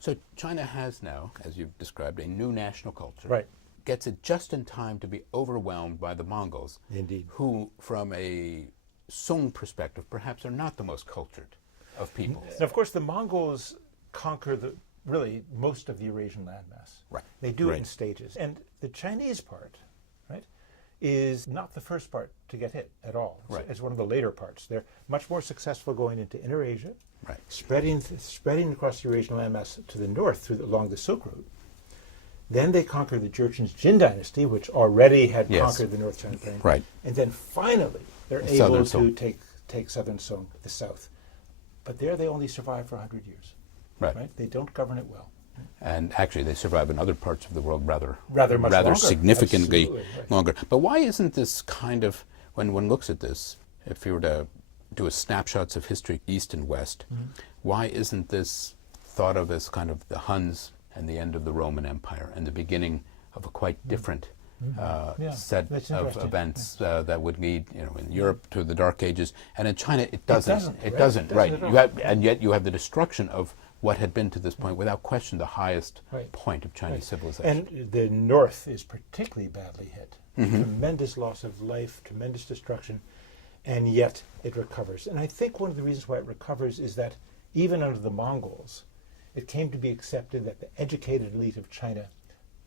So China has now, as you've described, a new national culture. Right. Gets it just in time to be overwhelmed by the Mongols. Indeed. Who, from a Sung perspective, perhaps are not the most cultured of people. And of course, the Mongols conquer really most of the Eurasian landmass. Right. They do it in stages. And the Chinese part, right, is not the first part to get hit at all. Right. It's one of the later parts. They're much more successful going into Inner Asia, Right. spreading across the Eurasian landmass to the north along the Silk Route. Then they conquer the Jurchen's Jin dynasty, which already had conquered the North China Plain. Right. And then finally, they're able to take southern Song, the south. But there they only survive for 100 years. Right. They don't govern it well. And actually, they survive in other parts of the world rather much longer. significantly Right. longer. But why isn't this kind of, when one looks at this, if you were to do a snapshots of history, East and West, why isn't this thought of as kind of the Huns and the end of the Roman Empire and the beginning of a quite different set of events that would lead, in Europe to the Dark Ages, and in China it doesn't. It doesn't. Right. And yet you have the destruction of what had been to this point, without question, the highest point of Chinese civilization. And the north is particularly badly hit. Tremendous loss of life, tremendous destruction, and yet it recovers. And I think one of the reasons why it recovers is that even under the Mongols, it came to be accepted that the educated elite of China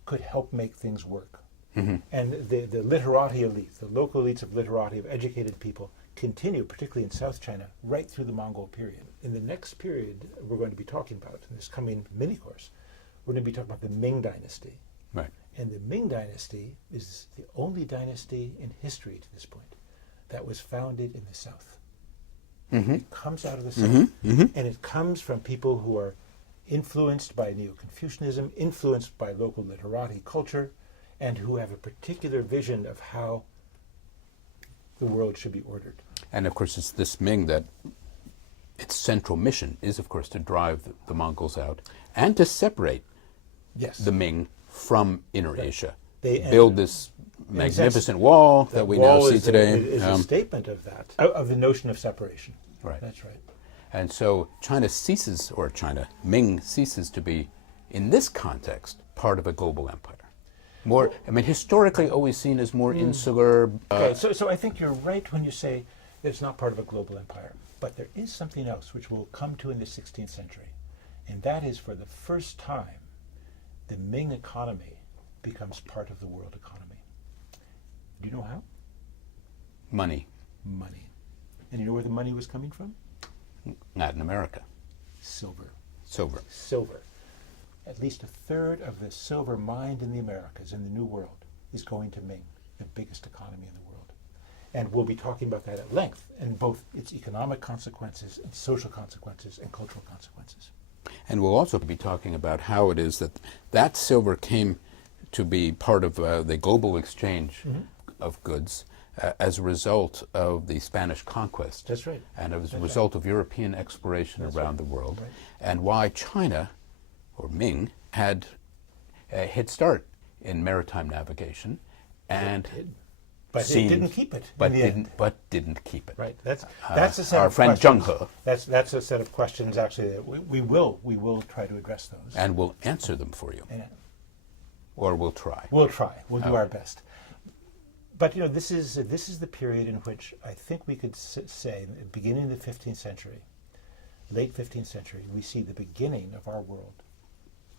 could help make things work. And the literati elite, the local elites of literati, of educated people, continue, particularly in South China, right through the Mongol period. In the next period we're going to be talking about, in this coming mini-course, we're going to be talking about the Ming Dynasty. Right. And the Ming Dynasty is the only dynasty in history to this point that was founded in the South. It comes out of the South, and it comes from people who are influenced by Neo-Confucianism, influenced by local literati culture, and who have a particular vision of how the world should be ordered. And of course, it's this Ming that its central mission is, of course, to drive the Mongols out and to separate the Ming from Inner Asia. They build this magnificent wall that we now see today. Is a statement of that, of the notion of separation. Right. That's right. And so Ming ceases to be, in this context, part of a global empire. Historically always seen as more insular. Okay, so I think you're right when you say that it's not part of a global empire. But there is something else which we'll come to in the 16th century. And that is, for the first time, the Ming economy becomes part of the world economy. Do you know how? Money. Money. And you know where the money was coming from? Not in America. Silver. Silver. Silver. At least a third of the silver mined in the Americas, in the New World, is going to Ming, the biggest economy in the world. And we'll be talking about that at length, and both its economic consequences and social consequences and cultural consequences. And we'll also be talking about how it is that silver came to be part of the global exchange of goods as a result of the Spanish conquest. That's right. And as a result of European exploration around the world. Right. And why China, or Ming, had a head start in maritime navigation, and But it didn't keep it. Didn't keep it. Right. That's a set our of friend questions. Zheng He. That's a set of questions actually that we will try to address those. And we'll answer them for you. Yeah. Or we'll try. We'll try. We'll do our best. But this is the period in which I think we could say, in the beginning of the 15th century, late 15th century, we see the beginning of our world,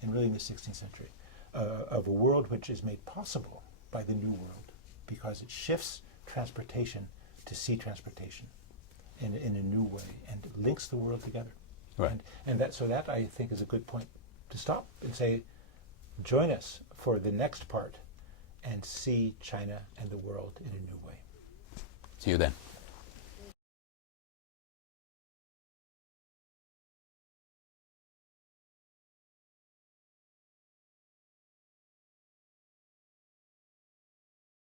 and really in the 16th century, of a world which is made possible by the New World, because it shifts transportation to sea transportation in a new way and links the world together. Right. And that I think is a good point to stop and say, join us for the next part and see China and the world in a new way. See you then.